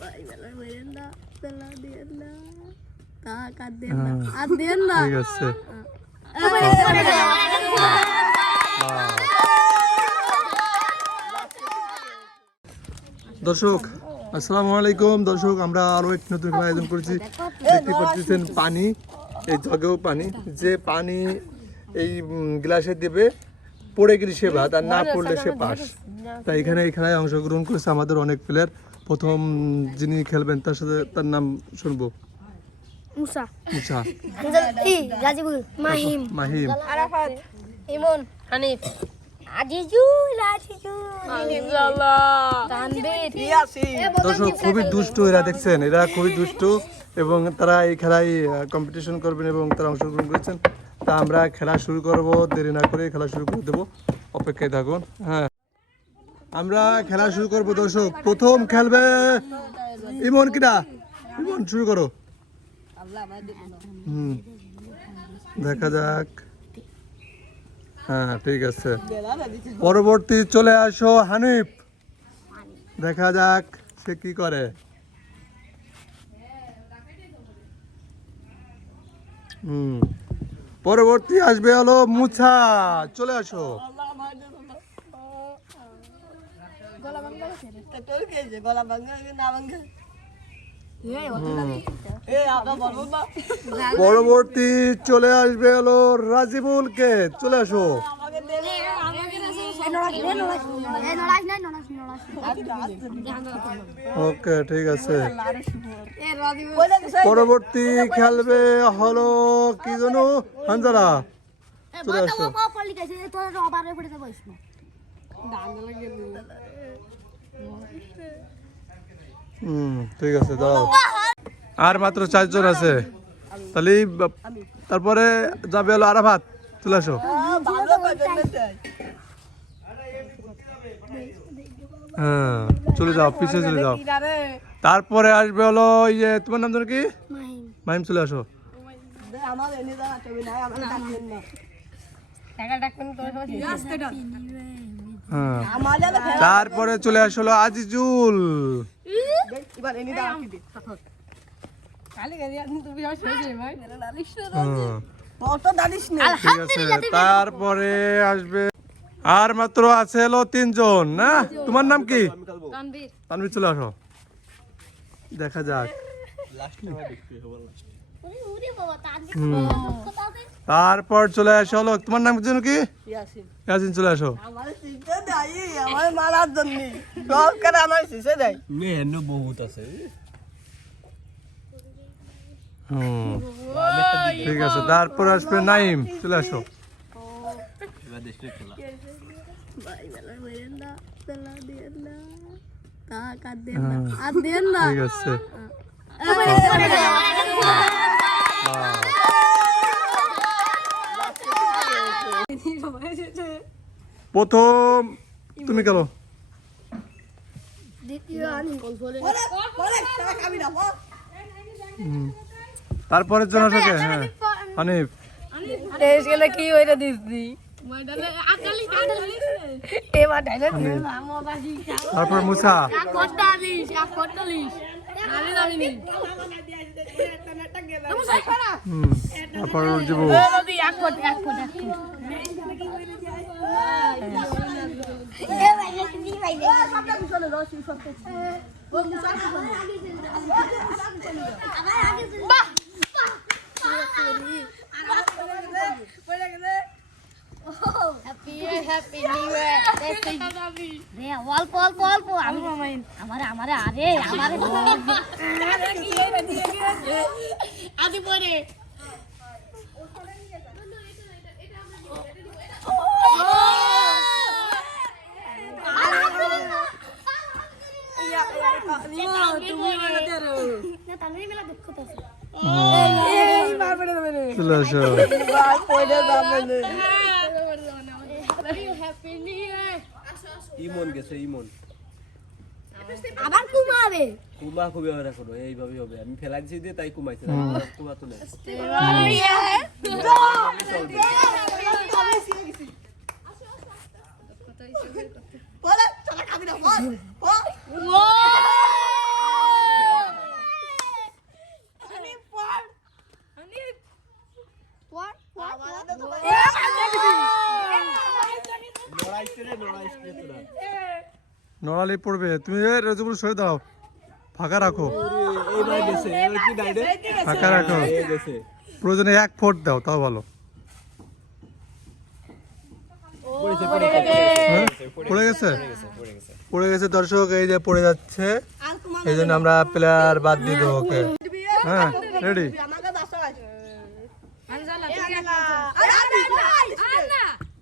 ভাই বেলা মেরেন না বেলা দিয়েন না তা কাট দেন না আর দেন না ঠিক আছে দর্শক আসসালামু আলাইকুম দর্শক আমরা আরো এক নতুন আয়োজন করেছি দেখতে পাচ্ছেন পানি এই জগেও পানি যে পানি এই গ্লাসে দেবে পড়ে গেলে সে ভাত আর না পড়লে সে পাস তাই এখানে এই খেলায় অংশগ্রহণ করেছে আমাদের অনেক প্লেয়ার প্রথম যিনি খেলবেন তার সাথে তার নাম শুনবো মুসা মুসা রাজিবুল মাহিম মাহিম আরাফাত ইমন হানিফ আজিজুল ইনশাআল্লাহ তানবীর ইয়াসিন দর্শক খুবই দুষ্ট এরা দেখছেন এরা খুবই দুষ্ট এবং তারা এই খেলায় কম্পিটিশন করবেন এবং তারা অংশগ্রহণ করেছেন তা আমরা খেলা শুরু করব দেরি না করে খেলা শুরু করে দেবো অপেক্ষায় থাকুন হ্যাঁ আমরা খেলা শুরু করব দর্শক প্রথম খেলবে ইমন কিনা ইমন শুরু করো দেখা যাক হ্যাঁ ঠিক আছে পরবর্তী চলে আসো হানিফ দেখা যাক সে কি করে পরবর্তী আসবে হলো মুছা চলে আসো পরবর্তী চলে আসবে হলো রাজিবুল কে চলে আসো ওকে ঠিক আছে পরবর্তী খেলবে হলো কি জানো হানজারা চলে আসো ঠিক আছে দাও আর মাত্র 4 জন আছে তাহলে তারপরে যাবে হলো আরাফাত চলে আসো হ্যাঁ চলে যাও পিছিয়ে চলে যাও তারপরে আসবে হলো ইয়ে তোমার নাম ধরে কি মাহিম চলে আসো তারপরে চলে আসলো আজিজুল তারপরে আসবে আর মাত্র আছে হলো 3 জন না তোমার নাম কি তানভীর চলে আসো দেখা যাক তারপর চলে আসো হলো তোমার নাম যেন কি ইয়াসিন চলে আসো ঠিক আছে তারপর আসবে নাইম চলে আসো ভাই বেলা মেরেন না বেলা দিয়েন না তা কাট দেন না আর দেন না ঠিক আছে প্রথম তুমি গেল তারপরের জন্য থাকে হ্যাঁ হানিফ গেলে কি ওইটা দিচ্ছি তারপর মুসা তারপর জীব হ্যাপি নিউ ইয়ার অল্প অল্প অল্প আমারে আরে আমারে আদি পরে চলে আসো ইমন গেছে ইমন আবার কুমাবে কুমা খুবই হবে এখন এইভাবেই হবে আমি ফেলাইছি দিয়ে তাই কুমাইছে কুমা তো না নড়ালি পড়বে তুমি রেজুবুল সরে দাও ফাঁকা রাখো ফাঁকা রাখো প্রয়োজনে 1 ফুট দাও তাও ভালো হ্যাঁ? পড়ে গেছে দর্শক এই যে পড়ে যাচ্ছে এই জন্য আমরা প্লেয়ার বাদ দিয়ে দেবো ওকে হ্যাঁ রেডি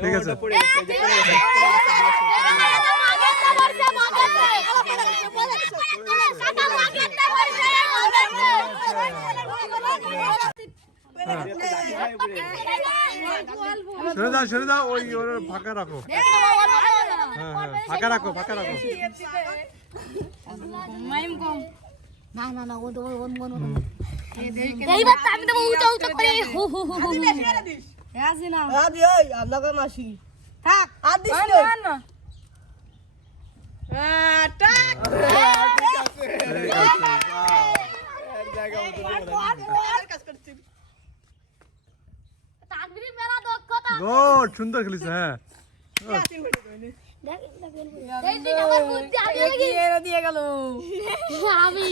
ঠিক আছে সরে দাও ওই ওর ফাঁকা রাখো হ্যাঁ ফাঁকা রাখো না ও তো এইবার আমি তো উঠা করে হু হু হু আসি না আদি এই আপনাকে মাসি থাক আর দিস না টাক তাকবীর মেলা দক্ষতা গুড সুন্দর খেলিস হ্যাঁ এই দিন আমার বুদ্ধি আমি এর দিয়ে গেল আমি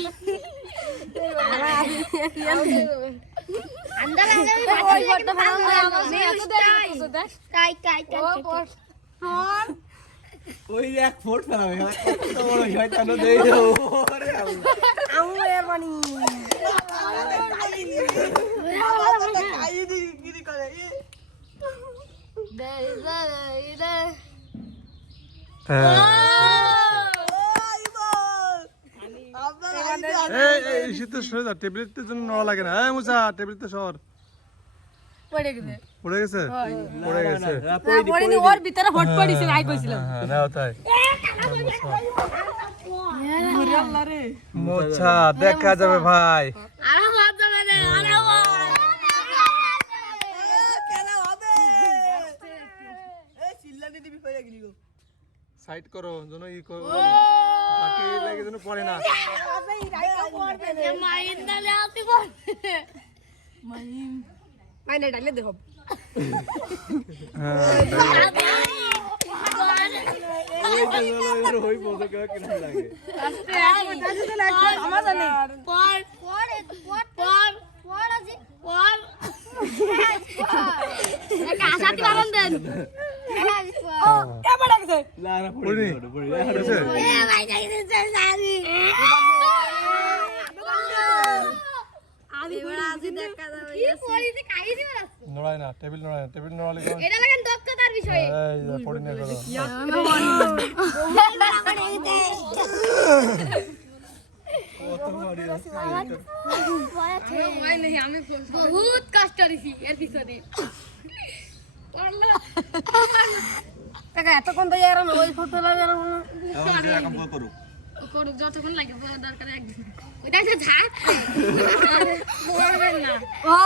আন্ডা লাগাই ওই ফটো ভালো আমার এত দেখ টাই ওই 1 ফুট ফেলাবে কত বড় শয়তান দেই ওরে আমু এর বানি সরে যা টেবিলের জন্য নড়া লাগে না মুসা টেবিলতে সর পড়ে গেছে ওর ভিতরে হট পড়িছে আই কইছিলাম হ্যাঁ নাও তাই মোছা দেখা যাবে ভাই সাইড করো যেন ই করো বাকি লাগে যেন পড়ে না মাইনে ডালে দেব হই বলতে কেন লাগে আমার জানি কাসাতি বারণ দেন এবার লাগছে লারা পড়ি পড়ি এ ভাই যাইছে সারি এবার আজি দেখা যাবে কি পড়িতে কাই দিবে নড়াই না টেবিল নড়ালে এটা লাগেন দক্ষতার বিষয় এই পড়ি না করো আমি বহুত কষ্ট করেছি এর পিছনে টাকা এতক্ষণ তো আর ওই ফটো লাগে করুক যতক্ষণ লাগে দরকার একদিন ওইটা যে ঝাড় বলবেন না ও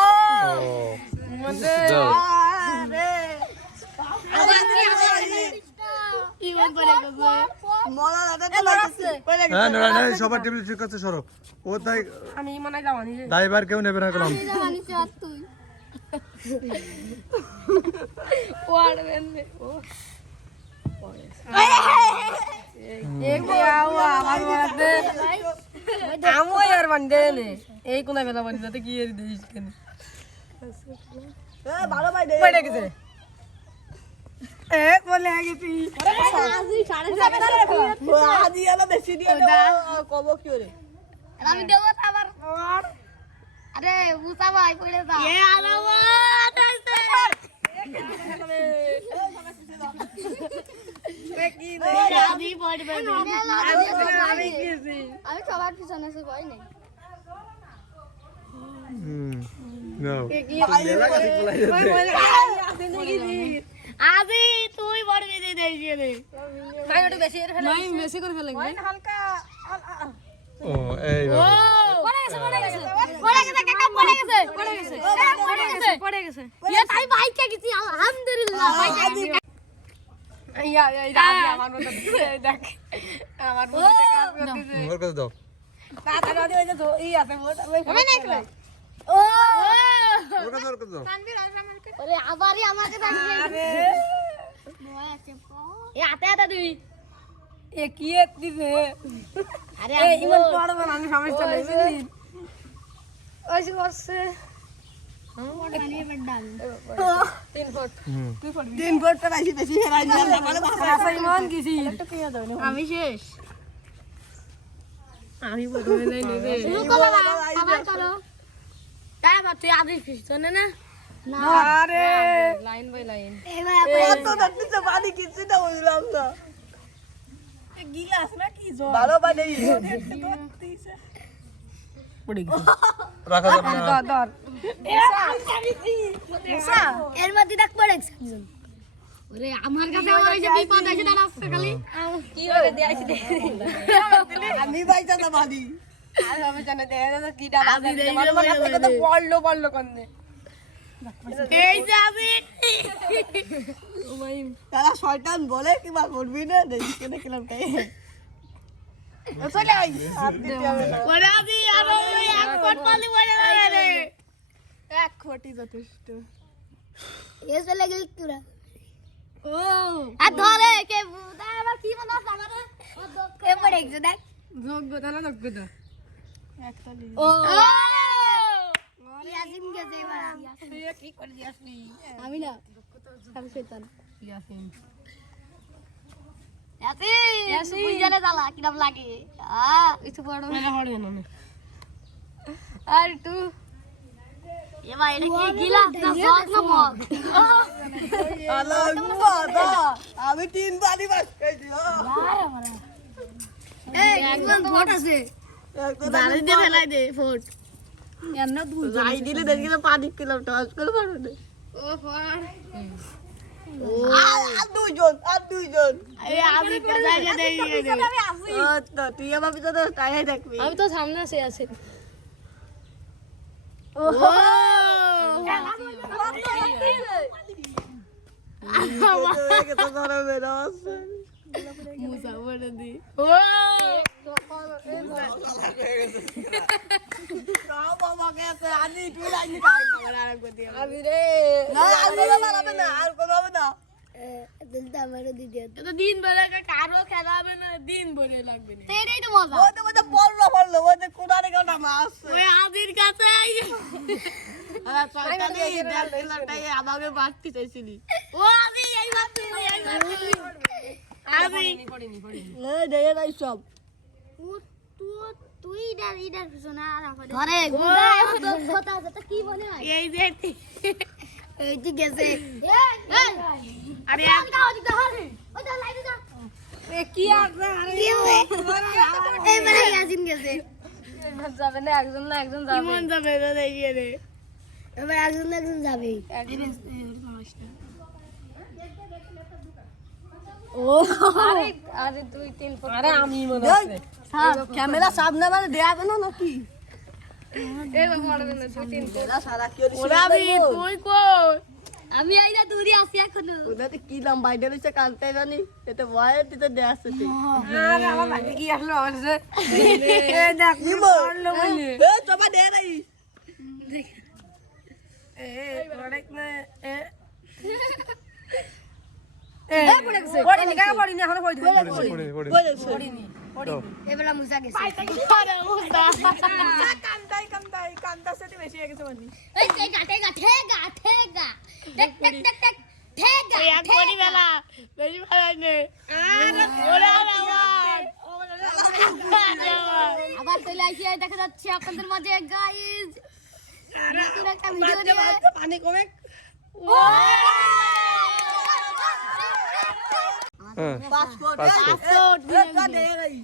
মধ্যে হ্যাঁ নড়াই সবার টেবিল ঠিক আছে সরো ও তাই আমি মনে যাওয়ানি ড্রাইভার কেউ নেবে না কলম এই কোন বেলা বানি যাতে কি এর দিস কেন ভালো ভাই পড়ে গেছে এক বলে আগে তুই আজি আলা বেশি দিয়ে কব কি রে আমি দেব আবার আরে মুসা ভাই পড়ে যা এ আলামা আটাইতে আমি পড়বে আমি সবার পিছনে এসে কই নাই নাও আজি তুই পড়বি দে দেইছে রে ভাই ওটা বেশি এর ফেলে আমি বেশি করে ফেলে হালকা ও এই বাবা পড়ে গেছে কাকা পড়ে গেছে এ তাই বাইকে গেছি আলহামদুলিল্লাহ বাইকে ইয়া ইয়া আমার মতো দেখ আমার মতো ওর কাছে দাও তাড়াতাড়ি ওই যে ই আছে ভোট ওই হবে না একলা ও ওর কাছে দাও ওরে আবারই আমাকে দাঁড়িয়ে আরে বয় আছে এ আতে আতে তুই এ কি দিছে আরে এই ইমান পড়বে না আমি সমস্যা নেই বুঝলি ওই করছে বানিয়ে বড় 3 ফুট হুম 3 ফুট তো বেশি হেরাই না মানে ভাষা ইমান কিছু আমি শেষ আমি প্রথমে যাই নেবে শুরু করো না আবার করো তাই বা তুই আদি পিছনে না না আরে লাইন বাই লাইন কত দেখতে পানি কিছু না বুঝলাম না এ গিলাস না কি জল ভালো পানি পড়ে গেছে রাখা যাবে না ধর এর মধ্যে দেখ পড়ে গেছে ওরে আমার কাছে আমার এই যে বিপদ আছে দাঁড়াচ্ছে খালি কি হবে দিয়েছি আমি বাইটা না বাদি আর আমি জানা দেয় না কি ডাবা মানে তো পড়লো কোনে এই যাবে তারা শয়তান বলে কি বা করবি না দেখি দেখলাম তাই চলে আই আর দিতে হবে না ওরে আদি আর ওই এক ফুট পানি পড়ে রে এক কোটি যথেষ্ট এ চলে গেল তুরা ও আর ধরে কে বুদা আবার কি মনে আছে আমারে কে পড়ে গেছে দেখ যোগ্যতা না যোগ্যতা একটা ও ইয়াসিন গেছে এবার তুই কি করে দিয়াসনি আমি না আমি শয়তান ইয়াসিন ইয়াসিন বুঝ জানে দালা কিরম লাগে কিছু বড় মেলা হড়ে না আর তুই এবার এটা কি গিলাস না জগ না মগ আমি 3 বাড়ি বাস খাইছি এই একদম ফট আছে দাঁড়িয়ে দিয়ে ফেলাই দে ফট এন্ন দুই যাই দিলে দেখি তো পানি কিলাম টস করে পড়বে ও ফট আর দুইজন এই আমি কোথায় যে দেই আমি আসি তো তুই আমার ভিতরে তাই দেখবি আমি তো সামনে আছে আছে ও তো ধরে বেরো আছে মুসা বলে দি ও বাবাকে আছে আনি তুই লাইনি খাই আমার আরেকবার দিয়ে আমি রে না আর না আর কোনো হবে না দিলটা আমারও দি দে তো দিন ভরে কারো খেলা হবে না দিন ভরে লাগবে না এটাই তো মজা ওই তো বললো ওই তো কোদারে কোটা মাছ ওই আদির কাছে আই আরে শয়তানি দেলটাই আমাকে বাড়তি চাইছিলি ও আদি এই বাত এই বাত আদি এ দেয় নাই সব তুই ইডার পিছনে আর আমাদের ঘরে গুদা কথা কথা কি বলে এই যে এই যে গেছে আরে গাও দিতে হবে ওটা লাইট দাও এ কি আছে আরে এই মানে ইয়াসিন গেছে যাবে না একজন ইমন যাবে না দেখিয়ে রে এবার একজন যাবে ও আরে 2-3 ফুট আরে আমি মনে আছে ক্যামেরা সামনে মানে দেয়া হবে না নাকি এই মারবে না 2-3 ক্যামেরা সারা কি ওরা আমি তুই কই আমি আইনা দূরে আছি এখনো ওদাতে কি লম্বা বাইরে রইছে কানতে জানি এতে ভয় দিতে দেয়া আছে তুই আরে আমার ভাই কি আসলো আমার যে এ দেখ কি মারলো বলে এ তোবা দে নাই এ পড়ে না এ এ পড়ে গেছে পড়ে নি কাকা পড়ি নি এখন পড়ি পড়ে এবারে মুসা গেছে আরে মুসা কান্তা সেটি বেশি হয়ে গেছে মানে এই ঠেগা টেক ঠেগা এক কোটি বেলা বেশি ভালো নে আরে ওরে আবার চলে আসি দেখা যাচ্ছে আপনাদের মাঝে গাইস নতুন একটা ভিডিও নিয়ে পানি কমে পাসপোর্ট পাসপোর্ট দে নাই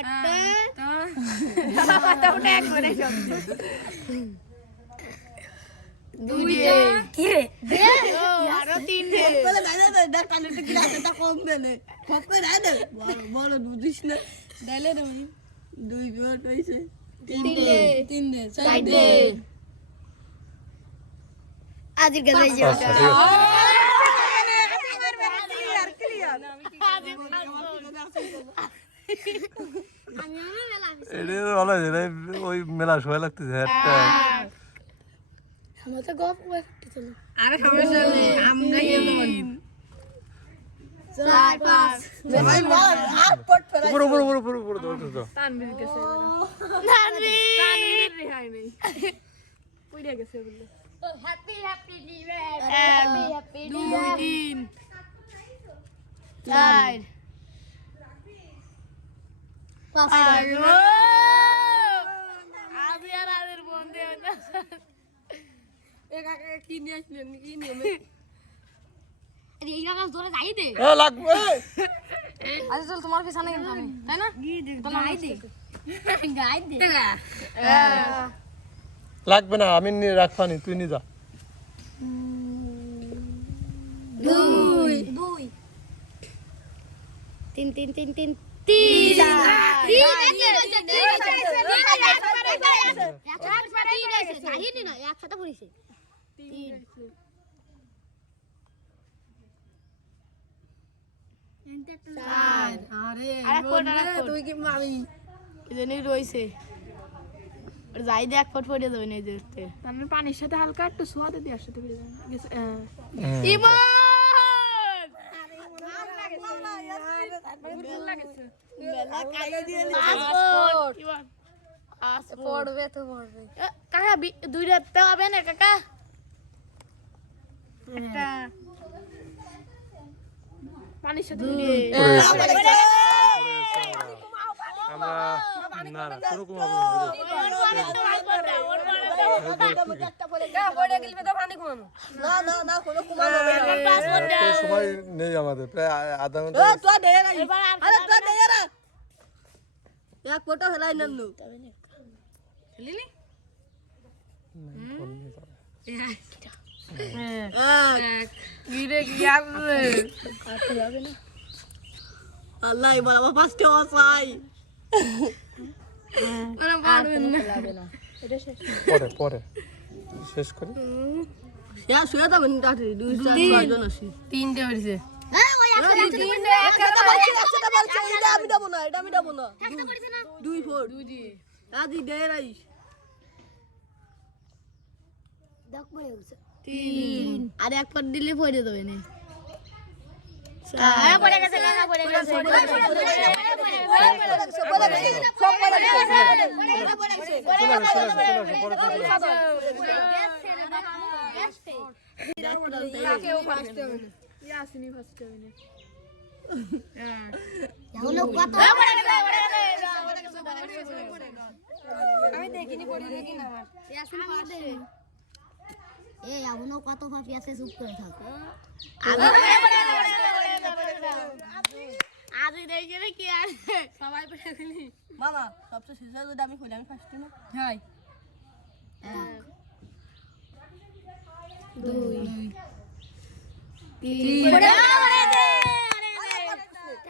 একটা ওটা এক করে দুইটা কি রে দে আরো তিনটে বলে না না না কানেতে কি আছে তা কম দেনে কপে না দে বড় বুঝিস না ডালে দাও দুই জোট হইছে তিনটে চারটে আজির গেছে আচ্ছা, ঠিক আছে। ক্লিয়ার এটা ভালো আছে ওই মেলা সময় লাগতেছে একটা আমার তো গপ করতে চলো আরে সমস্যা নেই আমরা গেলাম 4 5 ভাই মার হাত পট ফেলাই পুরো পুরো পুরো পুরো পুরো দাও তানবীর গেছে তানভীর রেহাই নেই পুইরা গেছে বলে happy happy new year happy happy new year 2 3 4 আয়ো আমি আর আদের বন্ধে না এ কাকা কি নিয়ে আসলেন কি নিয়ে এই জায়গা ধরে যাই দে এ লাগবে আচ্ছা চল তোমার পিছনে গেলাম আমি তাই না গাই দে গাই দে লাগবে না আমি রাখবানি তুই নিয়ে যা 2 3 3 3 3 3 একসাথে পড়িছে তুই কি মারি রয়েছে যাই দেখ ফট ফটে যাবে না দেখতে আমি পানির সাথে হালকা একটু সোয়াদে দিয়ে আসতে গেছে ইমন পড়বে তো পড়বে কাকা দুইটা তো হবে না কাকা একটা পানির সাথে আমরা না না কোনো কোনো না না না কোনো কুমানো সময় নেই আমাদের প্রায় আধা ঘন্টা তো দে না আরে তো দে না এক ফটো ফেলাই নন্দু খেলিনি গিরে গিয়ার আল্লাহ এবার আমার ফার্স্টে অসাই আরে পারবেন না পরে পরে শেষ করে ইয়া শুয়ে তো বনি তাতে 2 4 5 জন আসি 3টে হইছে আমি দেব না এটা আমি দেব না 2 4 2 দি আদি দে রাইস দেখ পড়ে গেছে 3 আর এক পট দিলে পড়ে যাবে না হ্যাঁ পড়ে গেছে কাকা পড়ে গেছে আমি দেখিনি পড়ে দেখি না এই এখনো কত ভাবি আছে চুপ করে থাক আজ দেখি রে কি আর সবাই পড়ে গেলি মামা সবচেয়ে শেষে যদি আমি কইলাম আমি ফার্স্ট না হাই 2 3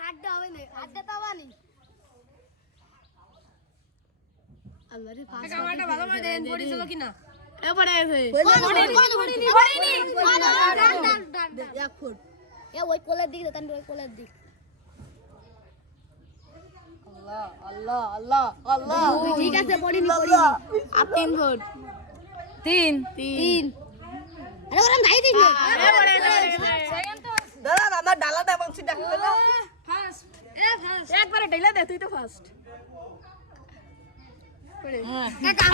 আড্ডা হবে না আড্ডা তো বানি আল্লাহ রে পাঁচ আমারটা ভালো করে দেন পড়িছিল কিনা এ পড়ে গেছে পড়িনি এক ফুট এ ওই কোলের দিক দেন ওই কোলের দিক আল্লাহ আল্লাহ আল্লাহ আল্লাহ ঠিক আছে পড়িনি আর 3 ফুট 3 আরে ওরম যাই দিস এ পড়ে দাদা আমার ডালাটা বংশী দেখলে না ফার্স্ট একবারে ঢেলা দে তুই তো ফার্স্ট কাকা